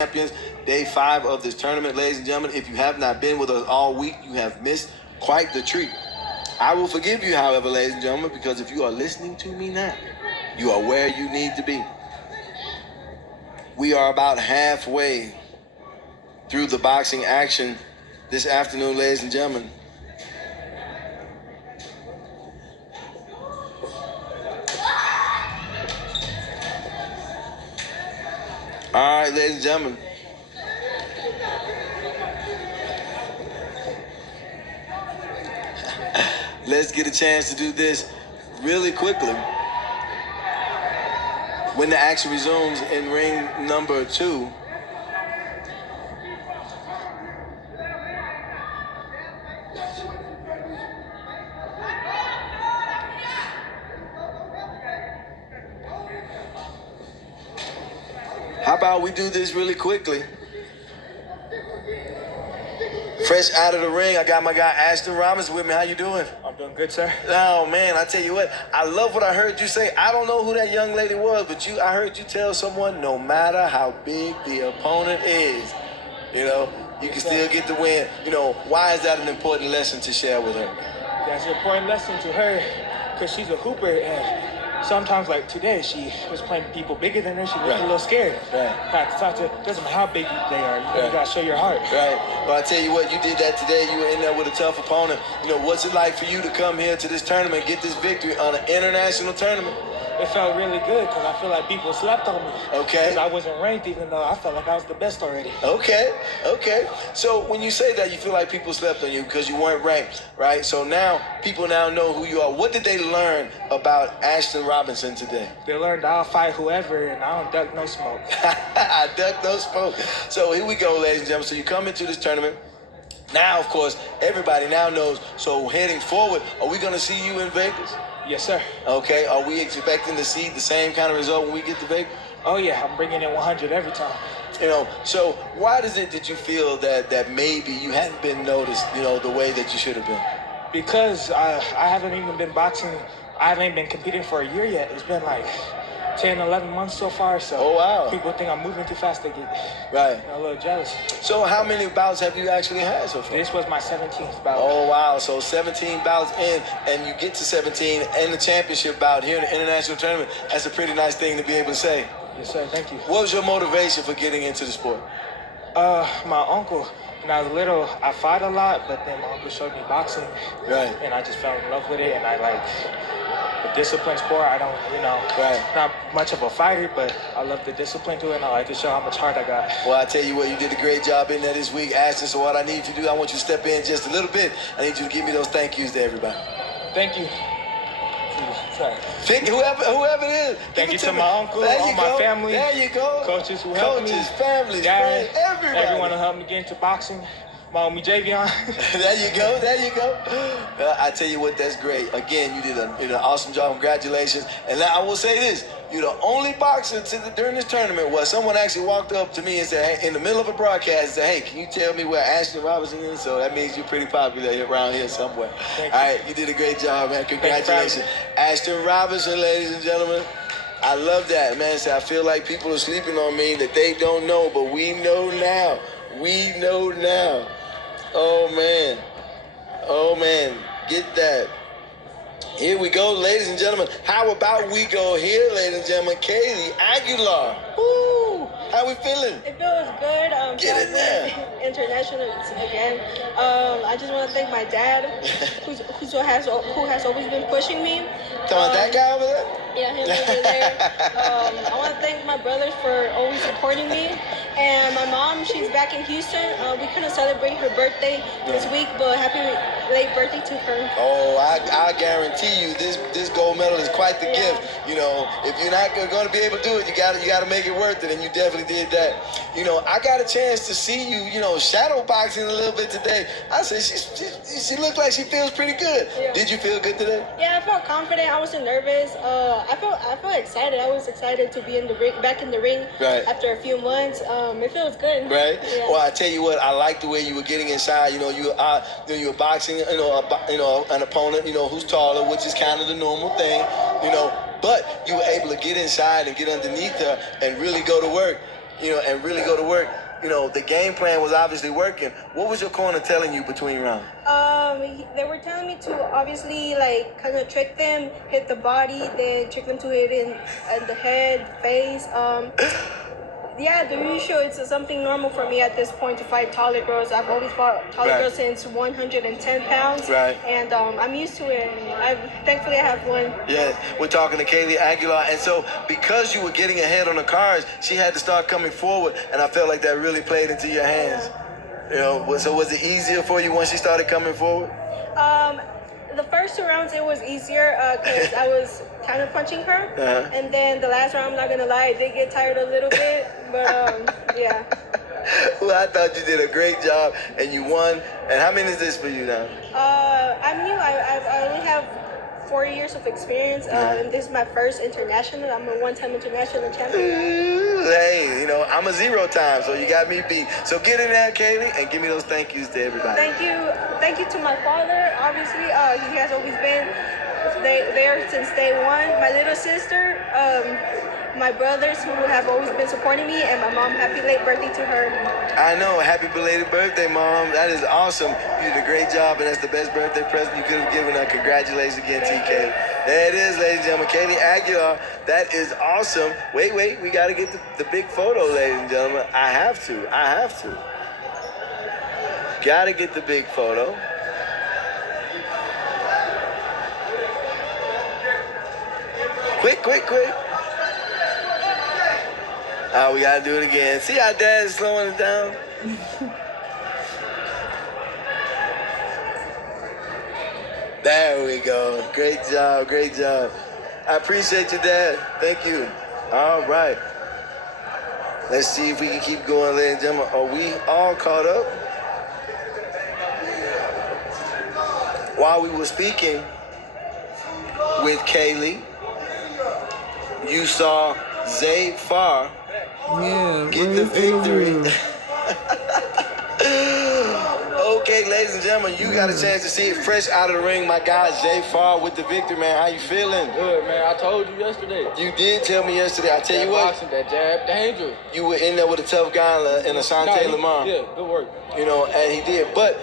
Champions, day 5 of this tournament, ladies and gentlemen. If you have not been with us all week, you have missed quite the treat. I will forgive you, however, ladies and gentlemen, because if you are listening to me now, you are where you need to be. We are about halfway through the boxing action this afternoon, ladies and gentlemen. All right, ladies and gentlemen. Let's get a chance to do this really quickly. When the action resumes in ring number 2, how about we do this really quickly? Fresh out of the ring, I got my guy Ashton Robinson with me. How you doing? I'm doing good, sir. Oh, man, I tell you what, I love what I heard you say. I don't know who that young lady was, but I heard you tell someone no matter how big the opponent is, you can still get the win. Why is that an important lesson to share with her? That's an important lesson to her because she's a hooper, and sometimes, like today, she was playing people bigger than her. She looked a little scared. Right. Had to talk to her. Doesn't matter how big they are. You got to show your heart. Right. Well, I tell you what, you did that today. You were in there with a tough opponent. What's it like for you to come here to this tournament, get this victory on an international tournament? It felt really good because I feel like people slept on me. Okay. Because I wasn't ranked, even though I felt like I was the best already. Okay. So when you say that, you feel like people slept on you because you weren't ranked, right? So now people now know who you are. What did they learn about Ashton Robinson today? They learned I'll fight whoever, and I don't duck no smoke. I duck no smoke. So here we go, ladies and gentlemen. So you come into this tournament. Now, of course, everybody now knows. So heading forward, are we going to see you in Vegas? Yes, sir. Okay. Are we expecting to see the same kind of result when we get to Vegas? Oh, yeah. I'm bringing in 100 every time. So why is it that you feel that maybe you hadn't been noticed, the way that you should have been? Because I haven't even been boxing. I haven't been competing for a year yet. It's been like 10, 11 months so far. So oh, wow. People think I'm moving too fast. They get a little jealous. So how many bouts have you actually had so far? This was my 17th bout. Oh, wow. So 17 bouts in, and you get to 17 and the championship bout here in the international tournament. That's a pretty nice thing to be able to say. Yes, sir. Thank you. What was your motivation for getting into the sport? My uncle. When I was little, I fought a lot, but then my uncle showed me boxing. Right. And I just fell in love with it, and I like the discipline sport. I don't, not much of a fighter, but I love the discipline to it, and I like to show how much heart I got. Well, I tell you what, you did a great job in there this week, Ashton. So what I need you to do, I want you to step in just a little bit. I need you to give me those thank yous to everybody. Thank you. Sorry. Thank you, whoever it is. Thank you to my uncle, all my family. There you go. Coaches who helped me. Coaches, families, Dad, friends, everybody. Everyone who helped me get into boxing. My homie Javion. There you go. I tell you what, that's great. Again, you did an awesome job. Congratulations. And I will say this. You're the only boxer during this tournament where someone actually walked up to me and said, hey, in the middle of a broadcast, and said, hey, can you tell me where Ashton Robinson is? So that means you're pretty popular around here somewhere. Thank All you. right, you did a great job, man. Congratulations. Ashton Robinson, ladies and gentlemen. I love that, man. So I feel like people are sleeping on me that they don't know, but we know now. We know now. Oh, man. Get that. Here we go, ladies and gentlemen. How about we go here, ladies and gentlemen? Katie Aguilar. Woo! How we feeling? It feels good. Get in there. International again. I just want to thank my dad, who has always been pushing me. Talking about that guy over there? Yeah, him over there. I want to thank my brothers for always supporting me. And my mom, she's back in Houston. We couldn't celebrate her birthday this week, but happy late birthday to her. Oh, I guarantee you this gold medal is quite the gift. If you're not going to be able to do it, you got to make it worth it, and you definitely did that. I got a chance to see you, shadow boxing a little bit today. I said she looked like she feels pretty good. Yeah. Did you feel good today? Yeah, I felt confident. I wasn't nervous. I felt excited. I was excited to be in the ring, back in the ring after a few months. It feels good. Right. Yeah. Well, I tell you what, I like the way you were getting inside. You were boxing, an opponent, who's taller, which is kind of the normal thing, But you were able to get inside and get underneath her and really go to work. and really go to work, the game plan was obviously working. What was your corner telling you between rounds? They were telling me to obviously like kind of trick them, hit the body, then trick them to hit in the head, face. Yeah, the usual. It's something normal for me at this point to fight taller girls. I've always fought taller girls since 110 pounds. Right. And I'm used to it. And thankfully I have one. Yeah, we're talking to Kaylee Aguilar. And so because you were getting ahead on the cards, she had to start coming forward. And I felt like that really played into your hands. So was it easier for you once she started coming forward? The first 2 rounds, it was easier because I was kind of punching her. Uh-huh. And then the last round, I'm not going to lie, I did get tired a little bit. But, yeah. Well, I thought you did a great job, and you won. And how many is this for you now? I'm new. I only have 4 years of experience. And this is my first international. I'm a one-time international champion. Hey, I'm a 0-time, so you got me beat. So get in there, Kaylee, and give me those thank yous to everybody. Thank you to my father. Obviously, he has always been there since day one. My little sister, my brothers who have always been supporting me, and my mom. Happy late birthday to her. I know. Happy belated birthday, Mom. That is awesome. You did a great job, and that's the best birthday present you could have given her. Congratulations again, TK. There it is, ladies and gentlemen. Kaylee Aguilar. That is awesome. Wait. We got to get the big photo, ladies and gentlemen. I have to. Got to get the big photo. Quick. Oh, we gotta do it again. See how Dad is slowing it down? There we go. Great job. I appreciate you, Dad. Thank you. All right. Let's see if we can keep going, ladies and gentlemen. Are we all caught up? While we were speaking with Kaylee, you saw Zay Farr get the victory. Okay, ladies and gentlemen, you got a chance to see it fresh out of the ring. My guy Zay Farr with the victory, man. How you feeling? Good, man. I told you yesterday. You did tell me yesterday. I tell you what. Boxing, that jab, dangerous. You were in there with a tough guy in Asante Lamar. Yeah, good work. And he did. But,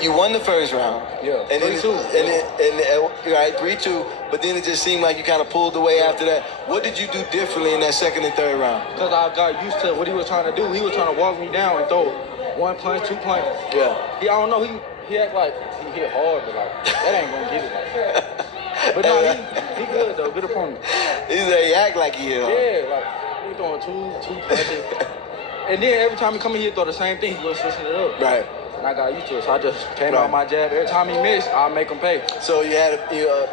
you won the first round. Yeah, and 3-2. Right, 3-2. But then it just seemed like you kind of pulled away after that. What did you do differently in that second and third round? Because I got used to what he was trying to do. He was trying to walk me down and throw 1 punch, 2 punch. Yeah. I don't know. He act like he hit hard, but like that ain't gonna get it like that. But no, he good though. Good opponent. He act like he hit hard. Yeah, like he throwing two punches. And then every time he come in here, throw the same thing. He was switching it up. Right. And I got used to it, so I just came out my jab. Every time he missed, I'll make him pay. So you had,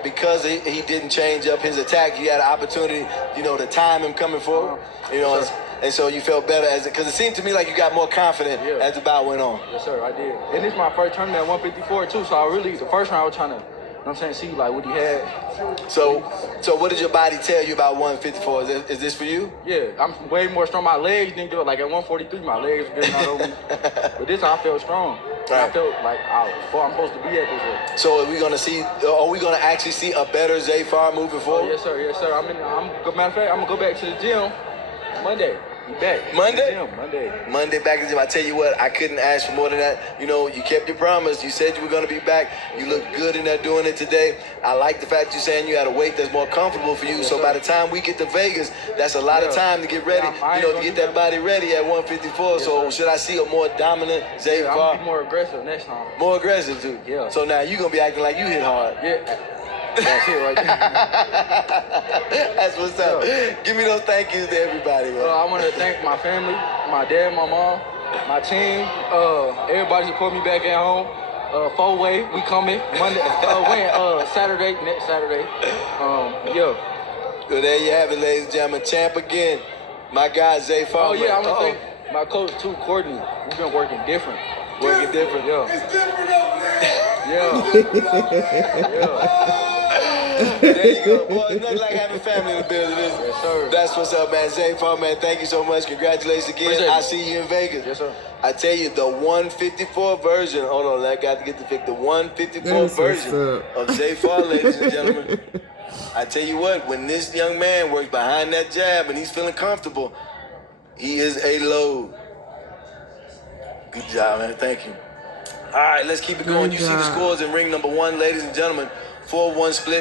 because he didn't change up his attack, you had an opportunity, to time him coming forward, Sure. And so you felt better because it seemed to me like you got more confident as the bout went on. Yes, sir, I did. And this is my first tournament at 154 too, so the first round I was trying to, see like what he had. So what did your body tell you about 154? Is this for you? Yeah, I'm way more strong. My legs didn't do it. Like at 143, my legs were getting out over me. But this time I felt strong. Right. I felt like I'm supposed to be at this way. So are we gonna actually see a better Zay Farr moving forward? Yes, sir. Matter of fact, I'm gonna go back to the gym Monday. Back. Monday? Monday back in the gym. I tell you what, I couldn't ask for more than that. You kept your promise. You said you were going to be back. You looked good in there doing it today. I like the fact you're saying you had a weight that's more comfortable for you. Yes, so sir. By the time we get to Vegas, that's a lot of time to get ready, to get that body ready at 154. Yes, so should I see a more dominant Zay Farr? I'm going to be more aggressive next time. More aggressive, too? Yeah. So now you're going to be acting like you hit hard. Yeah. That's it right there. That's what's up. Give me those thank yous to everybody, man. I want to thank my family, my dad, my mom, my team, everybody support me back at home. 4-way, we coming Monday, Saturday, next Saturday. Well, there you have it, ladies and gentlemen. Champ again. My guy, Zay Farr. Oh, yeah, I want to thank my coach, too, Courtney. We've been working different. Yeah. It's different over there. Yeah. There you go, boy. It's nothing like having family in the building, is it? Yes, sir. That's what's up, man. Zay Farr, man, thank you so much. Congratulations again. I'll see you in Vegas. Yes, sir. I tell you, the 154 version. Hold on, I got to get the pick. The 154 version of Zay Farr, ladies and gentlemen. I tell you what, when this young man works behind that jab and he's feeling comfortable, he is a load. Good job, man. Thank you. All right, let's keep it going. Good You see the job. scores in ring number 1, ladies and gentlemen. 4-1 split.